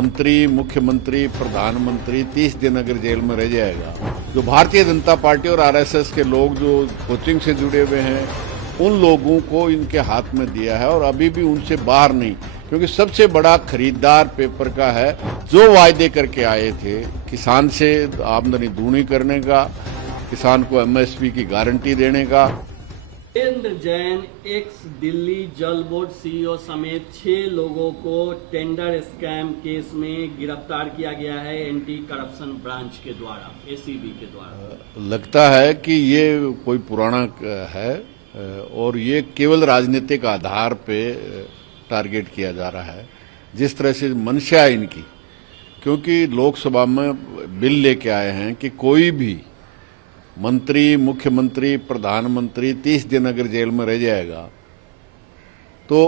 मंत्री, मुख्यमंत्री, प्रधानमंत्री 30 दिन अगर जेल में रह जाएगा, जो भारतीय जनता पार्टी और आरएसएस के लोग जो कोचिंग से जुड़े हुए हैं उन लोगों को इनके हाथ में दिया है और अभी भी उनसे बाहर नहीं, क्योंकि सबसे बड़ा खरीदार पेपर का है। जो वायदे करके आए थे किसान से आमदनी दूनी करने का, किसान को एमएसपी की गारंटी देने का। वीरेंद्र जैन एक्स दिल्ली जल बोर्ड सीईओ समेत 6 लोगों को टेंडर स्कैम केस में गिरफ्तार किया गया है एंटी करप्शन ब्रांच के द्वारा, एसीबी के द्वारा। लगता है कि ये कोई पुराना है और ये केवल राजनीतिक आधार पे टारगेट किया जा रहा है, जिस तरह से मंशा है इनकी। क्योंकि लोकसभा में बिल लेके आए हैं कि कोई भी मंत्री, मुख्यमंत्री, प्रधानमंत्री 30 दिन अगर जेल में रह जाएगा तो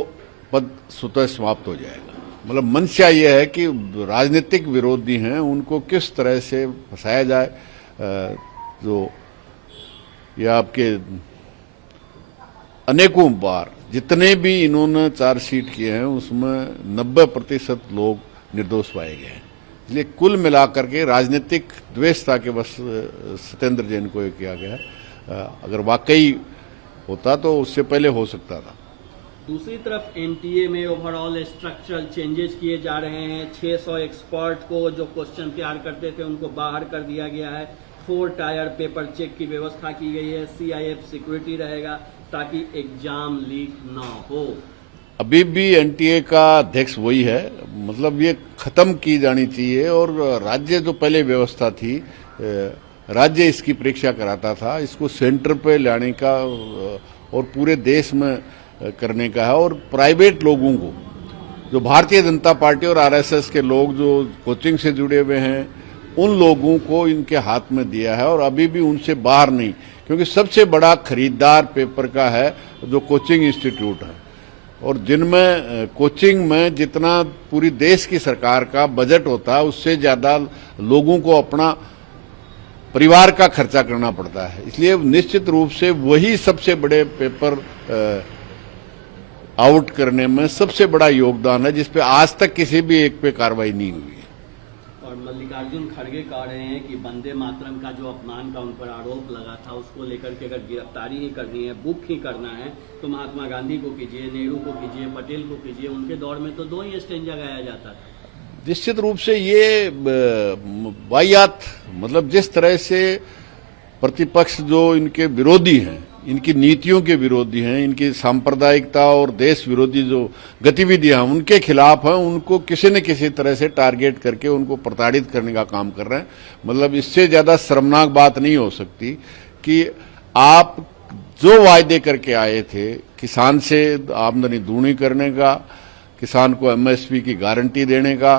पद स्वतः समाप्त हो जाएगा। मतलब मंशा यह है कि राजनीतिक विरोधी हैं उनको किस तरह से फंसाया जाए। जो ये आपके अनेकों बार जितने भी इन्होंने चार्जशीट किए हैं उसमें 90% लोग निर्दोष पाए गए हैं। इसलिए कुल मिलाकर के राजनीतिक द्वेषता के बस सत्येंद्र जैन को किया गया। अगर वाकई होता तो उससे पहले हो सकता था। दूसरी तरफ एनटीए में ओवरऑल स्ट्रक्चरल चेंजेस किए जा रहे हैं। 600 एक्सपर्ट को जो क्वेश्चन तैयार करते थे उनको बाहर कर दिया गया है। 4 टायर पेपर चेक की व्यवस्था की गई है। CIF सिक्योरिटी रहेगा ताकि एग्जाम लीक ना हो। अभी भी एनटीए का अध्यक्ष वही है। मतलब ये खत्म की जानी चाहिए और राज्य जो पहले व्यवस्था थी, राज्य इसकी परीक्षा कराता था, इसको सेंटर पे लाने का और पूरे देश में करने का है। और प्राइवेट लोगों को, जो भारतीय जनता पार्टी और आरएसएस के लोग जो कोचिंग से जुड़े हुए हैं उन लोगों को इनके हाथ में दिया है और अभी भी उनसे बाहर नहीं, क्योंकि सबसे बड़ा खरीदार पेपर का है जो कोचिंग इंस्टीट्यूट है। और जिनमें कोचिंग में जितना पूरी देश की सरकार का बजट होता है उससे ज्यादा लोगों को अपना परिवार का खर्चा करना पड़ता है। इसलिए निश्चित रूप से वही सबसे बड़े पेपर आउट करने में सबसे बड़ा योगदान है, जिसपे आज तक किसी भी एक पे कार्रवाई नहीं हुई है। और मल्लिकार्जुन खड़गे कह रहे हैं कि वंदे मातरम का जो अपमान का उन पर आरोप लगा था उसको लेकर के अगर गिरफ्तारी ही करनी है, बुक ही करना है तो महात्मा गांधी को कीजिए, नेहरू को कीजिए, पटेल को कीजिए। उनके दौर में तो 2 ही स्टेंजा गाया जाता था। निश्चित रूप से ये वाहियात, मतलब जिस तरह से प्रतिपक्ष जो इनके विरोधी हैं, इनकी नीतियों के विरोधी हैं, इनकी सांप्रदायिकता और देश विरोधी जो गतिविधियां उनके खिलाफ हैं, उनको किसी न किसी तरह से टारगेट करके उनको प्रताड़ित करने का काम कर रहे हैं। मतलब इससे ज्यादा शर्मनाक बात नहीं हो सकती कि आप जो वायदे करके आए थे किसान से आमदनी दूनी करने का, किसान को एमएसपी की गारंटी देने का,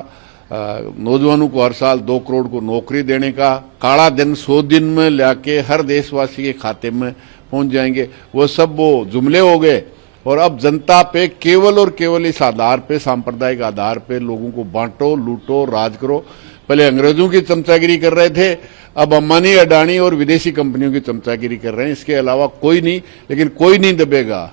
नौजवानों को हर साल 2 करोड़ को नौकरी देने का, काला दिन 100 दिन में लाके हर देशवासी के खाते में पहुंच जाएंगे, वो सब वो जुमले हो गए। और अब जनता पे केवल और केवल इस आधार पे, सांप्रदायिक आधार पे लोगों को बांटो, लूटो, राज करो। पहले अंग्रेजों की चमचागिरी कर रहे थे, अब अंबानी, अडानी और विदेशी कंपनियों की चमचागिरी कर रहे हैं। इसके अलावा कोई नहीं, लेकिन कोई नहीं दबेगा।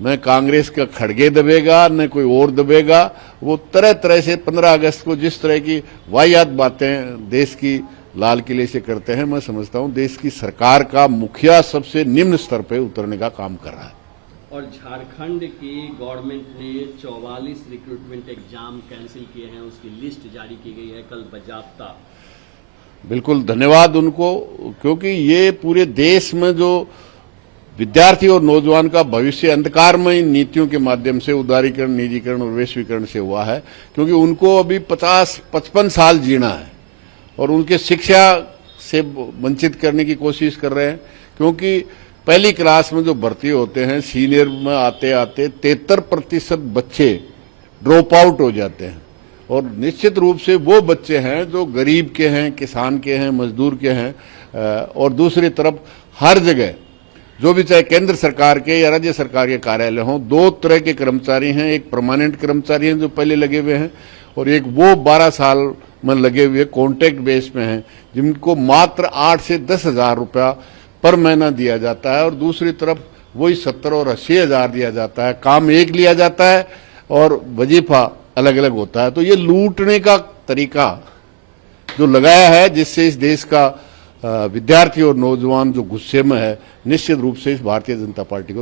न कांग्रेस का खड़गे दबेगा, न कोई और दबेगा। वो तरह तरह से 15 अगस्त को जिस तरह की वाहियात बातें देश की लाल किले से करते हैं, मैं समझता हूं देश की सरकार का मुखिया सबसे निम्न स्तर पे उतरने का काम कर रहा है। और झारखंड की गवर्नमेंट ने 44 रिक्रूटमेंट एग्जाम कैंसिल किए हैं, उसकी लिस्ट जारी की गई है कल बाजाप्ता। बिल्कुल धन्यवाद उनको, क्योंकि ये पूरे देश में जो विद्यार्थी और नौजवान का भविष्य अंधकारमय नीतियों के माध्यम से उदारीकरण, निजीकरण और वैश्वीकरण से हुआ है। क्योंकि उनको अभी 50-55 साल जीना है और उनके शिक्षा से वंचित करने की कोशिश कर रहे हैं। क्योंकि पहली क्लास में जो भर्ती होते हैं, सीनियर में आते आते 73% बच्चे ड्रॉप आउट हो जाते हैं। और निश्चित रूप से वो बच्चे हैं जो गरीब के हैं, किसान के हैं, मजदूर के हैं। और दूसरी तरफ हर जगह जो भी, चाहे केंद्र सरकार के या राज्य सरकार के कार्यालय हों, 2 तरह के कर्मचारी हैं। एक परमानेंट कर्मचारी हैं जो पहले लगे हुए हैं, और एक वो 12 साल में लगे हुए कॉन्ट्रैक्ट बेस में हैं, जिनको मात्र 8 से 10 हजार रुपया पर महीना दिया जाता है। और दूसरी तरफ वही 70 और 80 हजार दिया जाता है। काम एक लिया जाता है और वजीफा अलग अलग होता है। तो ये लूटने का तरीका जो लगाया है, जिससे इस देश का विद्यार्थी और नौजवान जो गुस्से में है, निश्चित रूप से इस भारतीय जनता पार्टी को